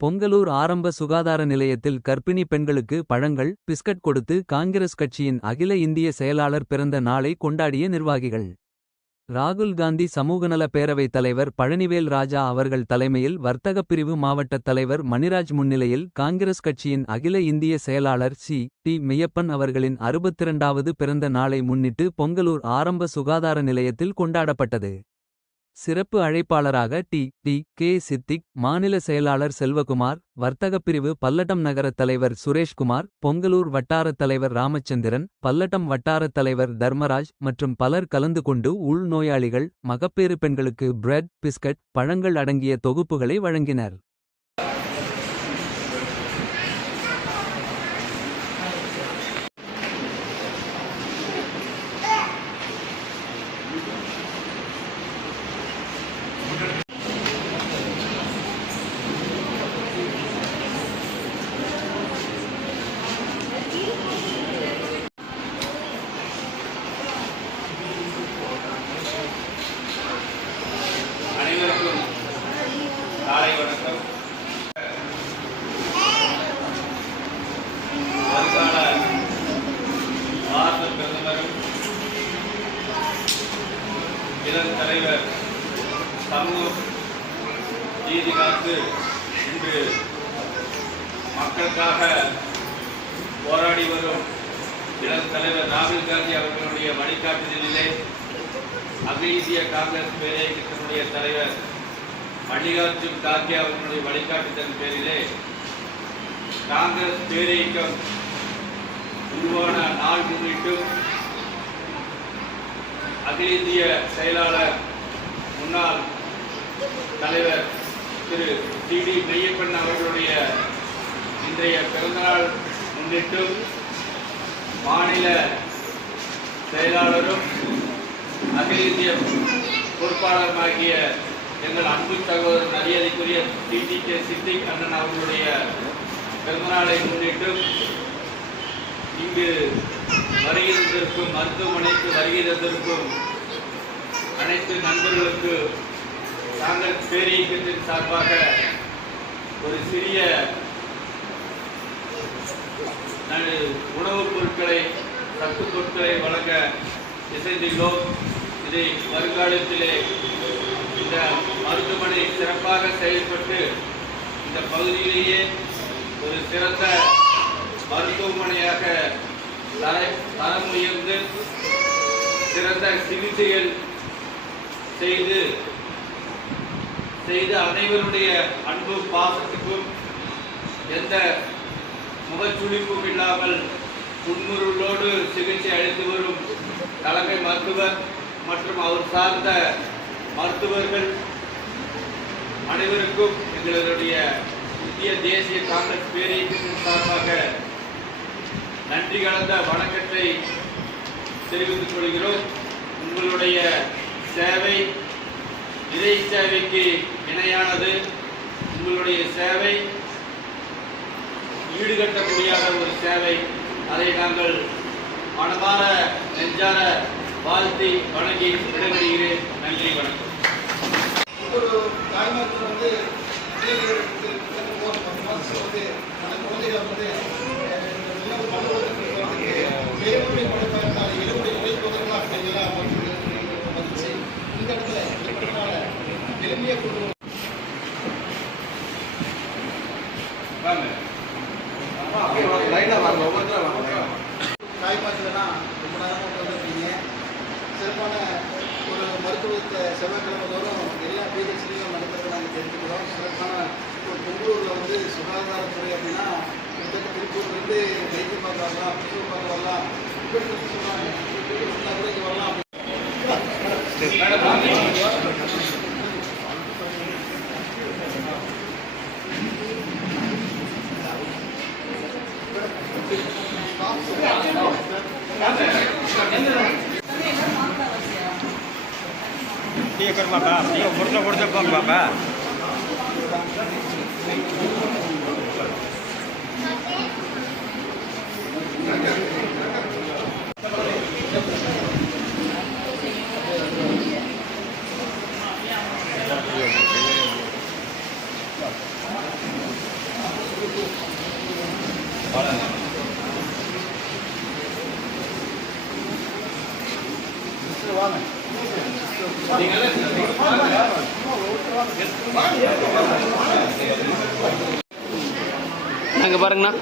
பொங்கலூர் ஆரம்ப சுகாதார நிலையத்தில் கர்ப்பிணி பெண்களுக்கு பழங்கள் பிஸ்கட் கொடுத்து காங்கிரஸ் கட்சியின் அகில இந்திய செயலாளர் பிறந்த நாளை கொண்டாடிய நிர்வாகிகள். ராகுல் காந்தி சமூகநல பேரவைத் தலைவர் பழனிவேல் ராஜா அவர்கள் தலைமையில் வர்த்தகப் பிரிவு மாவட்டத் தலைவர் மணிராஜ் முன்னிலையில் காங்கிரஸ் கட்சியின் அகில இந்திய செயலாளர் சி. டி. மெய்யப்பன் அவர்களின் அறுபத்திரண்டாவது பிறந்த நாளை முன்னிட்டு பொங்கலூர் ஆரம்ப சுகாதார நிலையத்தில் கொண்டாடப்பட்டது. சிறப்பு அழைப்பாளராக டி. டி. கே. சித்திக் மாநில செயலாளர் செல்வகுமார் வர்த்தகப் பிரிவு பல்லட்டம் நகரத் தலைவர் சுரேஷ்குமார் பொங்கலூர் வட்டாரத் தலைவர் ராமச்சந்திரன் பல்லட்டம் வட்டாரத் தலைவர் தர்மராஜ் மற்றும் பலர் கலந்து கொண்டு உள்நோயாளிகள் மகப்பேறு பெண்களுக்கு பிரெட் பிஸ்கட் பழங்கள் அடங்கிய தொகுப்புகளை வழங்கினர் அனைவருக்கும் காலை வணக்கம் வருங்கால பாரத பிரதமரும் இளம் தலைவர் சமூக நீதி காத்து இன்று மக்களுக்காக போராடி வரும் இளம் தலைவர் ராகுல் காந்தி அவர்களுடைய வழிகாட்டுதலிலே அகில இந்திய காங்கிரஸ் பேரியக்கத்தினுடைய தலைவர் மல்லிகார்ஜுன் கார்கே அவர்களுடைய வழிகாட்டுதல் பேரிலே காங்கிரஸ் பேரியக்கம் உருவான நாள் முன்னிட்டும் அகில இந்திய செயலாளர் முன்னாள் தலைவர் திரு டி டி மெய்யப்பன் அவர்களுடைய இன்றைய பிறந்தநாள் முன்னிட்டும் மாநில செயலாளரும் அகில இந்திய பொறுப்பாளருமாகிய எங்கள் அன்பு சகோதரர் மரியாதைக்குரிய டிடி கே. சித்திக் அண்ணன் அவர்களுடைய பிறந்தநாளை முன்னிட்டு இங்கு வருகிறதற்கும் மருத்துவமனைக்கு வருகிறதற்கும் அனைத்து நண்பர்களுக்கு நாங்கள் பேரியக்கத்தின் சார்பாக ஒரு சிறிய உணவுப் பொருட்களை சத்து பொருட்களை வழங்க இசைந்துள்ளோம். இதை வருங்காலத்திலே இந்த மருத்துவமனை சிறப்பாக செயல்பட்டு இந்த பகுதியிலேயே ஒரு சிறந்த மருத்துவமனையாக தரம் உயர்ந்து சிறந்த சிகிச்சைகள் செய்து செய்து அனைவருடைய அன்பும் பாசத்துக்கும் எந்த முகச்சுளிப்பும் இல்லாமல் புன்முருளோடு சிகிச்சை அளித்து வரும் தலைமை மருத்துவர் மற்றும் அவர் சார்ந்த மருத்துவர்கள் அனைவருக்கும் எங்களுடைய இந்திய தேசிய காங்கிரஸ் பேரியக்கத்தின் சார்பாக நன்றி கலந்த வணக்கத்தை தெரிவித்துக் கொள்கிறோம். உங்களுடைய சேவை இறை சேவைக்கு இணையானது உங்களுடைய சேவை ஈடுகட்ட முடியாத ஒரு சேவை. அதை நாங்கள் மனதார நெஞ்சார வாழ்த்தி வணங்கி விடைபெறுகிறேன். நன்றி வணக்கம். ஒரு தாய்மார்கள் வந்து வந்து அந்த குழந்தைகள் வந்து எலும்பியை கொண்டு வாங்க. தாய்மார்கள்லாம் ரொம்ப நேரமாக உட்காந்துருக்கீங்க சிறப்பான ஒரு மருத்துவத்தை செவ்வாய்க்கிழமை தோறும் எல்லா பிஹெச்டியும் நடத்துறதை நாங்கள் தெரிஞ்சுக்கிறோம். சிறப்பான ஒரு பொங்கலூரில் வந்து சுகாதாரத்துறை அப்படின்னா கிட்டத்தட்ட திருப்பூர்லேருந்து வைத்தியம் பார்க்க வரலாம் பிரிவு பார்க்க வரலாம். இப்படி பற்றி சொல்கிறாங்க எல்லா கூட இங்கே வரலாம் ಟೀ ಕೊಡ್ಬಾಪ ಈಗ ಮುಡ್ದ ಮುಡ್ದ ಬಾಪ Thank you. வாங்க பாருங்கண்ணா.